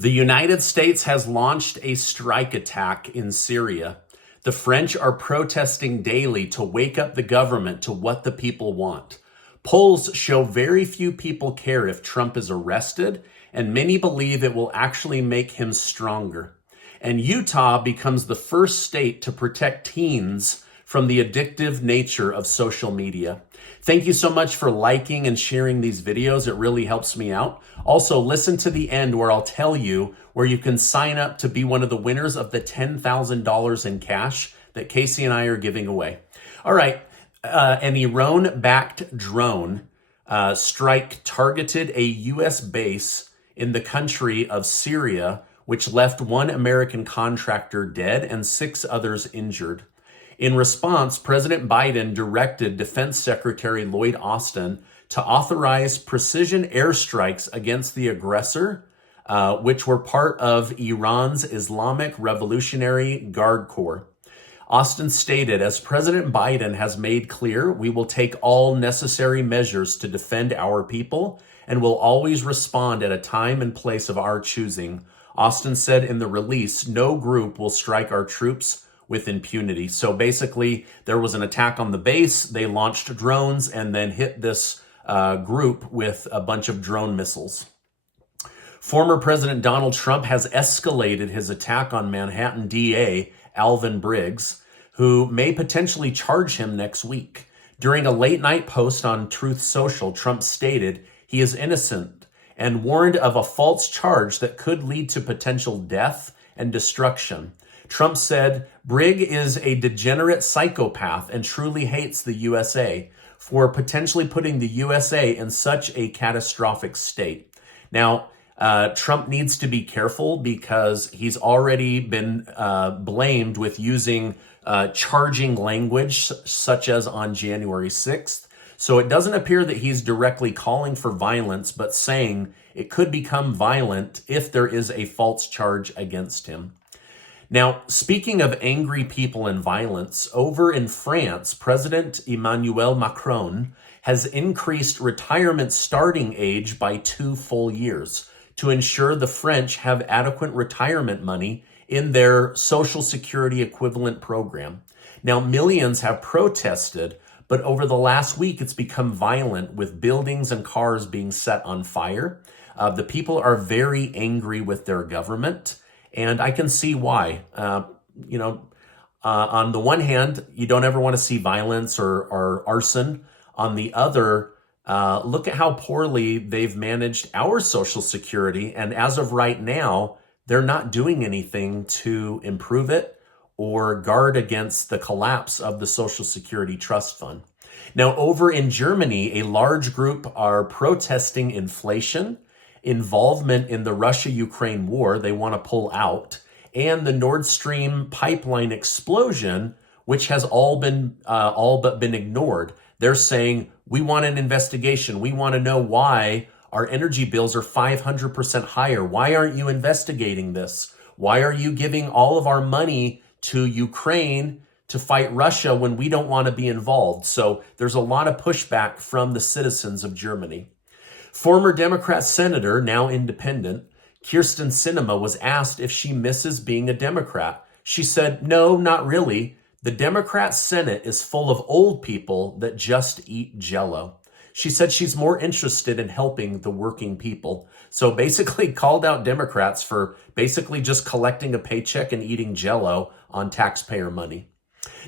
The United States has launched a strike attack in Syria. The French are protesting daily to wake up the government to what the people want. Polls show very few people care if Trump is arrested, and many believe it will actually make him stronger. And Utah becomes the first state to protect teens from the addictive nature of social media. Thank you so much for liking and sharing these videos. It really helps me out. Also, listen to the end where I'll tell you where you can sign up to be one of the winners of the $10,000 in cash that Casey and I are giving away. All right, an Iran-backed drone strike targeted a U.S. base in the country of Syria, which left one American contractor dead and 6 others injured. In response, President Biden directed Defense Secretary Lloyd Austin to authorize precision airstrikes against the aggressor, which were part of Iran's Islamic Revolutionary Guard Corps. Austin stated, as President Biden has made clear, we will take all necessary measures to defend our people and will always respond at a time and place of our choosing. Austin said in the release, no group will strike our troops with impunity. So basically, there was an attack on the base. They launched drones and then hit this group with a bunch of drone missiles. Former President Donald Trump has escalated his attack on Manhattan DA Alvin Briggs, who may potentially charge him next week. During a late-night post on Truth Social, Trump stated he is innocent and warned of a false charge that could lead to potential death and destruction. Trump said, Briggs is a degenerate psychopath and truly hates the USA for potentially putting the USA in such a catastrophic state. Now, Trump needs to be careful because he's already been blamed with using charging language, such as on January 6th. So it doesn't appear that he's directly calling for violence, but saying it could become violent if there is a false charge against him. Now, speaking of angry people and violence, over in France, President Emmanuel Macron has increased retirement starting age by 2 full years to ensure the French have adequate retirement money in their Social Security equivalent program. Now, millions have protested, but over the last week, it's become violent with buildings and cars being set on fire. The people are very angry with their government. And I can see why. On the one hand, you don't ever want to see violence or arson. On the other, look at how poorly they've managed our Social Security. And as of right now, they're not doing anything to improve it or guard against the collapse of the Social Security Trust Fund. Now, over in Germany, a large group are protesting inflation, involvement in the Russia-Ukraine war, they want to pull out, and the Nord Stream pipeline explosion, which has all but been ignored. They're saying, we want an investigation. We want to know why our energy bills are 500% higher. Why aren't you investigating this? Why are you giving all of our money to Ukraine to fight Russia when we don't want to be involved? So there's a lot of pushback from the citizens of Germany. Former Democrat Senator, now independent, Kyrsten Sinema was asked if she misses being a Democrat. She said, no, not really. The Democrat Senate is full of old people that just eat Jell-O. She said she's more interested in helping the working people. So basically called out Democrats for basically just collecting a paycheck and eating Jell-O on taxpayer money.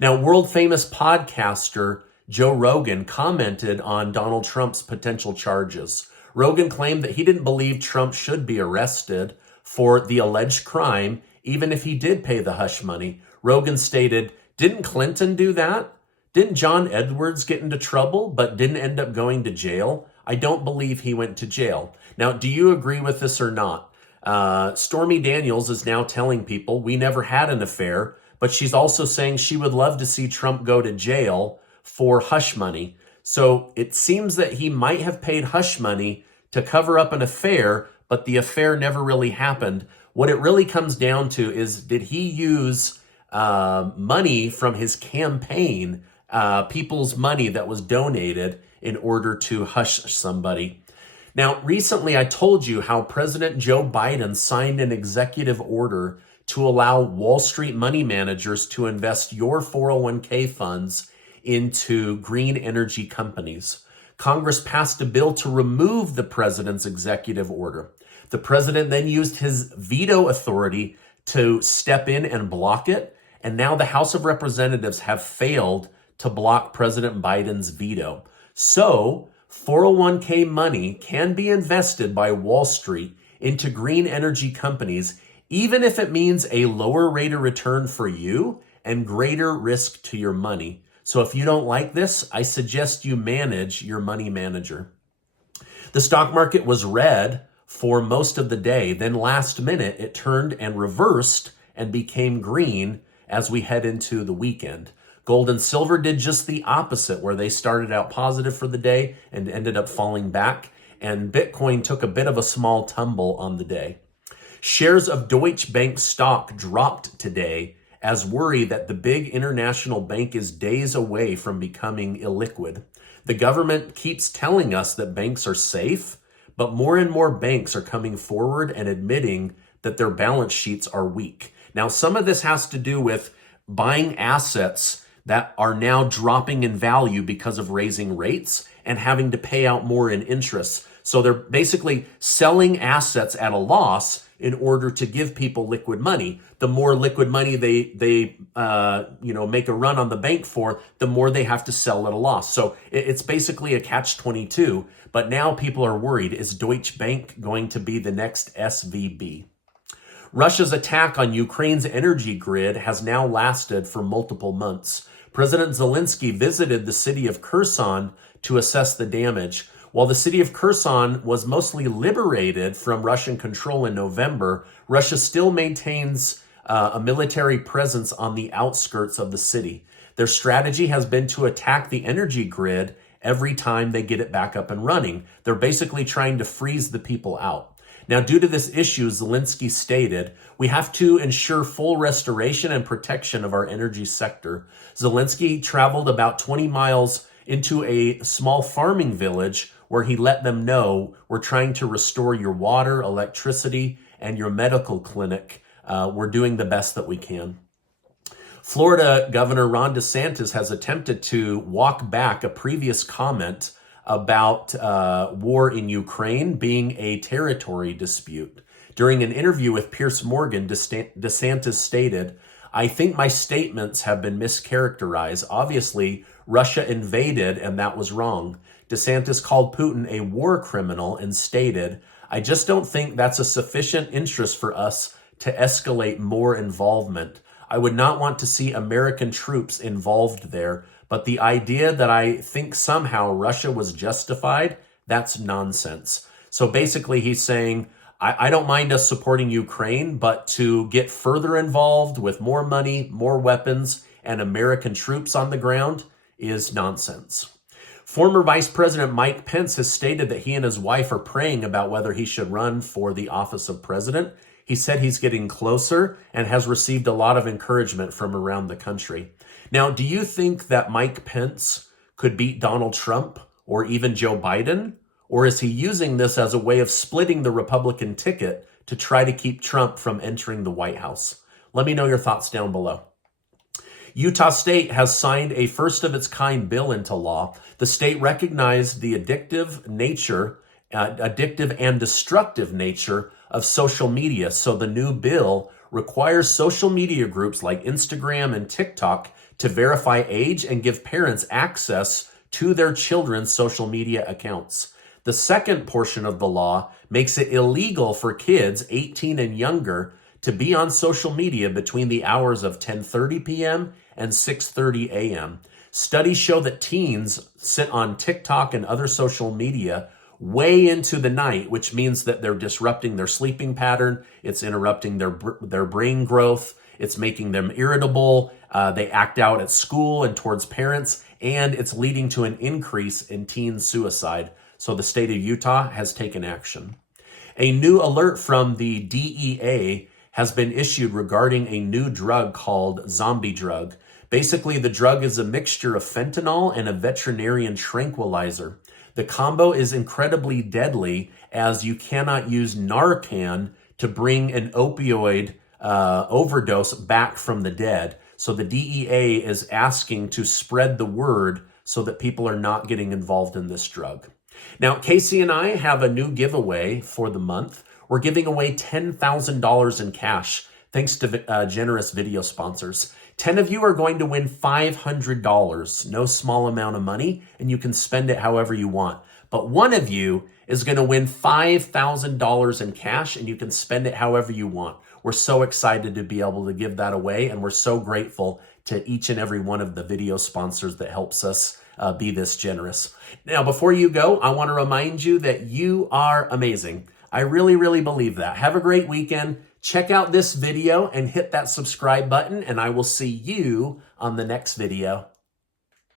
Now, world famous podcaster Joe Rogan commented on Donald Trump's potential charges. Rogan claimed that he didn't believe Trump should be arrested for the alleged crime, even if he did pay the hush money. Rogan stated, didn't Clinton do that? Didn't John Edwards get into trouble but didn't end up going to jail? I don't believe he went to jail. Now, do you agree with this or not? Stormy Daniels is now telling people we never had an affair, but she's also saying she would love to see Trump go to jail for hush money. So it seems that he might have paid hush money to cover up an affair, but the affair never really happened. What it really comes down to is, did he use money from his campaign, people's money that was donated, in order to hush somebody? Now, recently I told you how President Joe Biden signed an executive order to allow Wall Street money managers to invest your 401k funds into green energy companies. Congress passed a bill to remove the president's executive order. The president then used his veto authority to step in and block it. And now the House of Representatives have failed to block President Biden's veto. So 401k money can be invested by Wall Street into green energy companies, even if it means a lower rate of return for you and greater risk to your money. So if you don't like this, I suggest you manage your money manager. The stock market was red for most of the day. Then last minute, it turned and reversed and became green as we head into the weekend. Gold and silver did just the opposite, where they started out positive for the day and ended up falling back. And Bitcoin took a bit of a small tumble on the day. Shares of Deutsche Bank stock dropped today as worry that the big international bank is days away from becoming illiquid. The government keeps telling us that banks are safe, but more and more banks are coming forward and admitting that their balance sheets are weak. Now, some of this has to do with buying assets that are now dropping in value because of raising rates and having to pay out more in interest. So they're basically selling assets at a loss in order to give people liquid money. The more liquid money they make a run on the bank for, the more they have to sell at a loss. So it's basically a catch-22. But now people are worried, is Deutsche Bank going to be the next SVB? Russia's attack on Ukraine's energy grid has now lasted for multiple months. President Zelensky visited the city of Kherson to assess the damage. While the city of Kherson was mostly liberated from Russian control in November, Russia still maintains a military presence on the outskirts of the city. Their strategy has been to attack the energy grid every time they get it back up and running. They're basically trying to freeze the people out. Now, due to this issue, Zelensky stated, we have to ensure full restoration and protection of our energy sector. Zelensky traveled about 20 miles into a small farming village where he let them know, we're trying to restore your water, electricity, and your medical clinic. We're doing the best that we can. Florida Governor Ron DeSantis has attempted to walk back a previous comment about war in Ukraine being a territory dispute. During an interview with Piers Morgan, DeSantis stated, I think my statements have been mischaracterized. Obviously, Russia invaded and that was wrong. DeSantis called Putin a war criminal and stated, I just don't think that's a sufficient interest for us to escalate more involvement. I would not want to see American troops involved there, but the idea that I think somehow Russia was justified, that's nonsense. So basically he's saying, I don't mind us supporting Ukraine, but to get further involved with more money, more weapons, and American troops on the ground is nonsense. Former Vice President Mike Pence has stated that he and his wife are praying about whether he should run for the office of president. He said he's getting closer and has received a lot of encouragement from around the country. Now, do you think that Mike Pence could beat Donald Trump or even Joe Biden? Or is he using this as a way of splitting the Republican ticket to try to keep Trump from entering the White House? Let me know your thoughts down below. Utah State has signed a first-of-its-kind bill into law. The state recognized the addictive and destructive nature of social media. So the new bill requires social media groups like Instagram and TikTok to verify age and give parents access to their children's social media accounts. The second portion of the law makes it illegal for kids 18 and younger to be on social media between the hours of 10:30 p.m. and 6:30 a.m. Studies show that teens sit on TikTok and other social media way into the night, which means that they're disrupting their sleeping pattern. It's interrupting their brain growth. It's making them irritable. They act out at school and towards parents, and it's leading to an increase in teen suicide. So the state of Utah has taken action. A new alert from the DEA has been issued regarding a new drug called zombie drug. Basically, the drug is a mixture of fentanyl and a veterinarian tranquilizer. The combo is incredibly deadly, as you cannot use Narcan to bring an opioid overdose back from the dead. So the DEA is asking to spread the word so that people are not getting involved in this drug. Now, Casey and I have a new giveaway for the month. We're giving away $10,000 in cash, thanks to generous video sponsors. 10 of you are going to win $500, no small amount of money, and you can spend it however you want. But one of you is going to win $5,000 in cash, and you can spend it however you want. We're so excited to be able to give that away, and we're so grateful to each and every one of the video sponsors that helps us be this generous. Now, before you go, I want to remind you that you are amazing. I really, really believe that. Have a great weekend. Check out this video and hit that subscribe button, and I will see you on the next video.